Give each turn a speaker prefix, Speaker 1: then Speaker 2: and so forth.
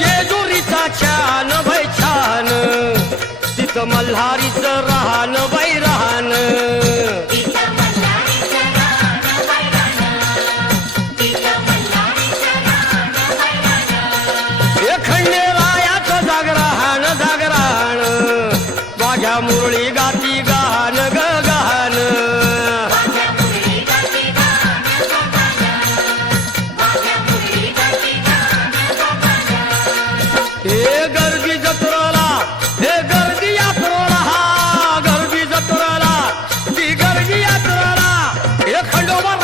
Speaker 1: गडजेजुरीचा छान भय छान. तिथं मल्हारीचं राहण बाई राहण. खंडेरायाचं जागराहण जागराहण माझ्या मुरळी हे गर्दी जत्रोला हे गर्दी यात्रोला हा गर्दी जत्रोला ती गर्दी यात्रोला हे खंडोबा